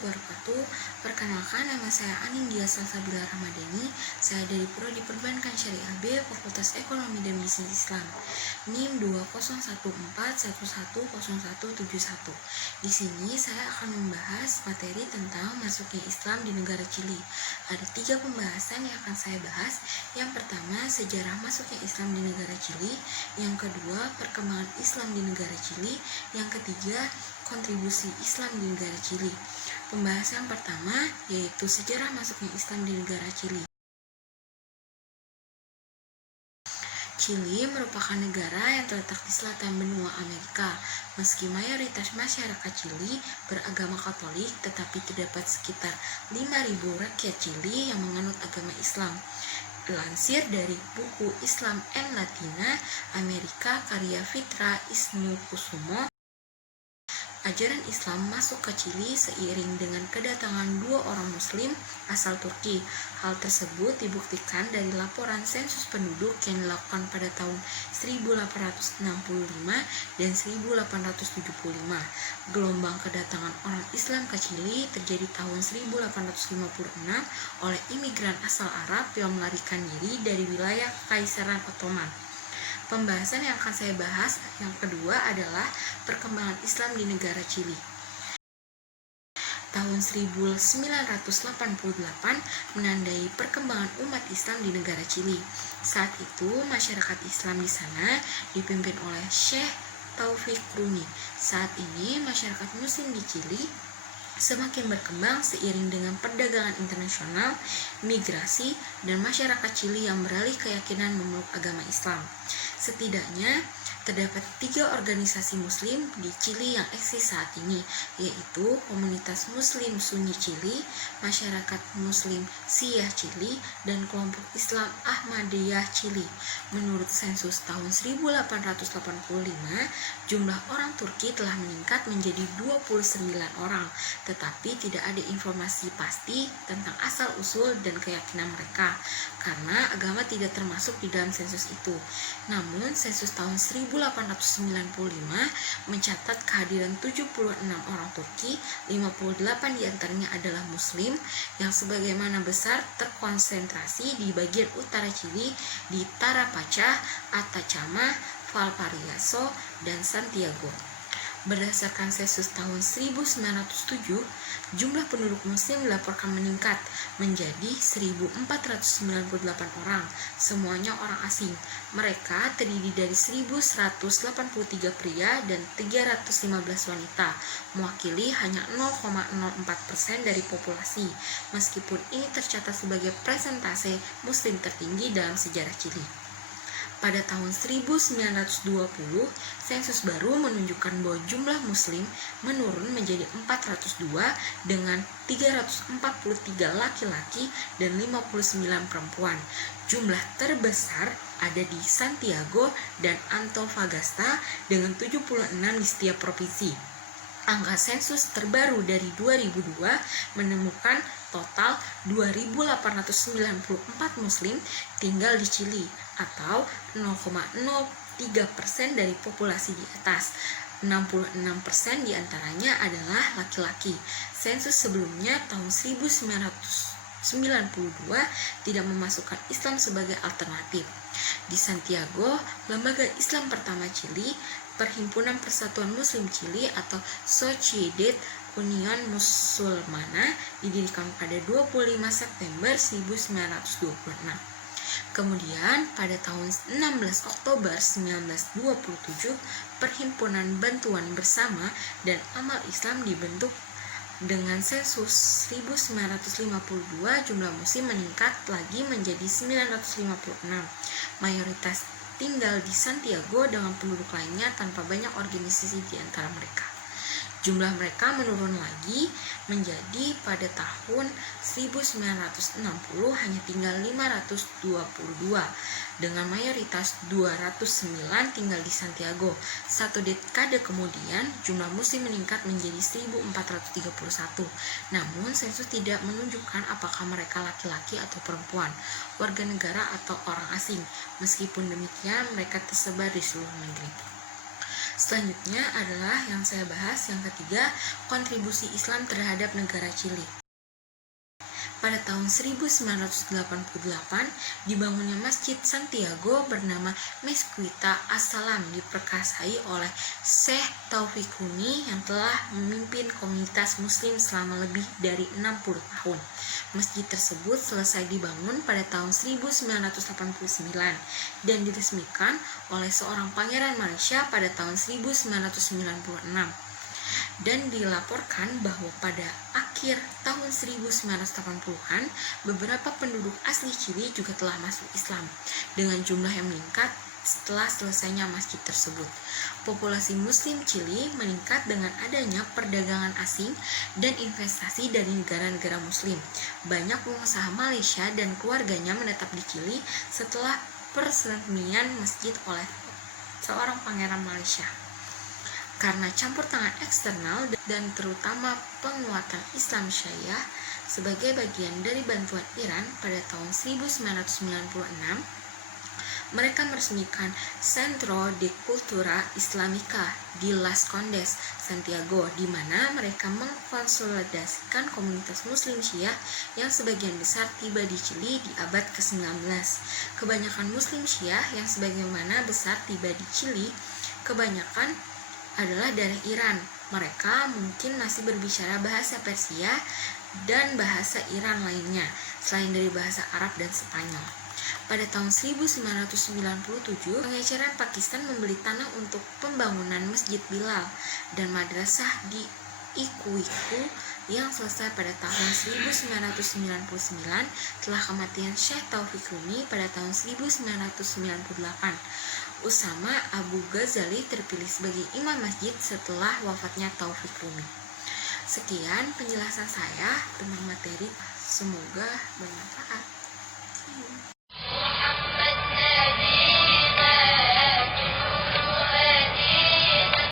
wabarakatuh. Perkenalkan, nama saya Anindya Salsabila Ramadhani. Saya dari Prodi Perbankan Syariah B, Fakultas Ekonomi dan Bisnis Islam. NIM 201411010171. Di sini saya akan membahas materi tentang masuknya Islam di negara Chili. Ada 3 pembahasan yang akan saya bahas. Yang pertama, sejarah masuknya Islam di negara Chili. Yang kedua, perkembangan Islam di negara Chili. Yang ketiga, kontribusi Islam di negara Chili. Pembahasan pertama yaitu sejarah masuknya Islam di negara Chili. Chili merupakan negara yang terletak di selatan benua Amerika. Meski mayoritas masyarakat Chili beragama Katolik, tetapi terdapat sekitar 5.000 rakyat Chili yang menganut agama Islam. Dilansir dari buku Islam and Latina Amerika karya Fitra Ismukusumo, ajaran Islam masuk ke Chili seiring dengan kedatangan 2 orang Muslim asal Turki. Hal tersebut dibuktikan dari laporan sensus penduduk yang dilakukan pada tahun 1865 dan 1875. Gelombang kedatangan orang Islam ke Chili terjadi tahun 1856 oleh imigran asal Arab yang melarikan diri dari wilayah Kekaisaran Ottoman. Pembahasan yang akan saya bahas yang kedua adalah perkembangan Islam di negara Chili. Tahun 1988 menandai perkembangan umat Islam di negara Chili. Saat itu masyarakat Islam di sana dipimpin oleh Syekh Taufik Rumi. Saat ini masyarakat Muslim di Chili semakin berkembang seiring dengan perdagangan internasional, migrasi, dan masyarakat Chili yang beralih keyakinan memeluk agama Islam. Setidaknya terdapat 3 organisasi Muslim di Chili yang eksis saat ini, yaitu Komunitas Muslim Sunni Chili, Masyarakat Muslim Syiah Chili, dan Kelompok Islam Ahmadiyah Chili. Menurut sensus tahun 1885, jumlah orang Turki telah meningkat menjadi 29 orang, tetapi tidak ada informasi pasti tentang asal-usul dan keyakinan mereka, karena agama tidak termasuk di dalam sensus itu. Namun, sensus tahun 1895 mencatat kehadiran 76 orang Turki, 58 diantaranya adalah Muslim, yang sebagaimana besar terkonsentrasi di bagian utara Chili di Tarapacha, Atacama, Valparaiso, dan Santiago. Berdasarkan sensus tahun 1907, jumlah penduduk Muslim dilaporkan meningkat menjadi 1.498 orang, semuanya orang asing. Mereka terdiri dari 1.183 pria dan 315 wanita, mewakili hanya 0,04% dari populasi, meskipun ini tercatat sebagai persentase Muslim tertinggi dalam sejarah Chili. Pada tahun 1920, sensus baru menunjukkan bahwa jumlah Muslim menurun menjadi 402 dengan 343 laki-laki dan 59 perempuan. Jumlah terbesar ada di Santiago dan Antofagasta dengan 76 di setiap provinsi. Angka sensus terbaru dari 2002 menemukan total 2.894 Muslim tinggal di Chili atau 0,03% dari populasi di atas. 66% diantaranya adalah laki-laki. Sensus sebelumnya tahun 1992 tidak memasukkan Islam sebagai alternatif. Di Santiago, lembaga Islam pertama Chili, Perhimpunan Persatuan Muslim Chili atau Sociedad Union Musulmana, didirikan pada 25 September 1926. Kemudian pada tahun 16 Oktober 1927, Perhimpunan Bantuan Bersama dan Amal Islam dibentuk. Dengan sensus 1952, jumlah Muslim meningkat lagi menjadi 956. Mayoritas tinggal di Santiago dengan penduduk lainnya tanpa banyak organisasi di antara mereka. Jumlah mereka menurun lagi menjadi pada tahun 1960 hanya tinggal 522, dengan mayoritas 209 tinggal di Santiago. 1 dekade kemudian, jumlah Muslim meningkat menjadi 1.431. Namun, sensus tidak menunjukkan apakah mereka laki-laki atau perempuan, warga negara atau orang asing. Meskipun demikian, mereka tersebar di seluruh negeri. Selanjutnya adalah yang saya bahas, yang ketiga, kontribusi Islam terhadap negara Chili. Pada tahun 1988, dibangunnya Masjid Santiago bernama Mezquita As-Salam diperkasai oleh Syekh Taufik Rumi yang telah memimpin komunitas muslim selama lebih dari 60 tahun. Masjid tersebut selesai dibangun pada tahun 1989 dan diresmikan oleh seorang pangeran Malaysia pada tahun 1996. Dan dilaporkan bahwa pada akhir tahun 1980-an, beberapa penduduk asli Chili juga telah masuk Islam, dengan jumlah yang meningkat setelah selesainya masjid tersebut. Populasi Muslim Chili meningkat dengan adanya perdagangan asing dan investasi dari negara-negara Muslim. Banyak pengusaha Malaysia dan keluarganya menetap di Chili setelah peresmian masjid oleh seorang pangeran Malaysia. Karena campur tangan eksternal dan terutama penguatan Islam Syiah sebagai bagian dari bantuan Iran pada tahun 1996, mereka meresmikan Centro de Cultura Islamica di Las Condes, Santiago, di mana mereka mengkonsolidasikan komunitas Muslim Syiah yang sebagian besar tiba di Chili di abad ke-19. Kebanyakan Muslim Syiah yang sebagaimana besar tiba di Chili, kebanyakan adalah dari Iran. Mereka mungkin masih berbicara bahasa Persia dan bahasa Iran lainnya, selain dari bahasa Arab dan Spanyol. Pada tahun 1997, pengecaran Pakistan membeli tanah untuk pembangunan Masjid Bilal dan madrasah di Iku-Iku yang selesai pada tahun 1999 setelah kematian Syekh Taufik Rumi pada tahun 1998. Usama Abu Ghazali terpilih sebagai imam masjid setelah wafatnya Taufik Rumi. Sekian penjelasan saya tentang materi, semoga bermanfaat.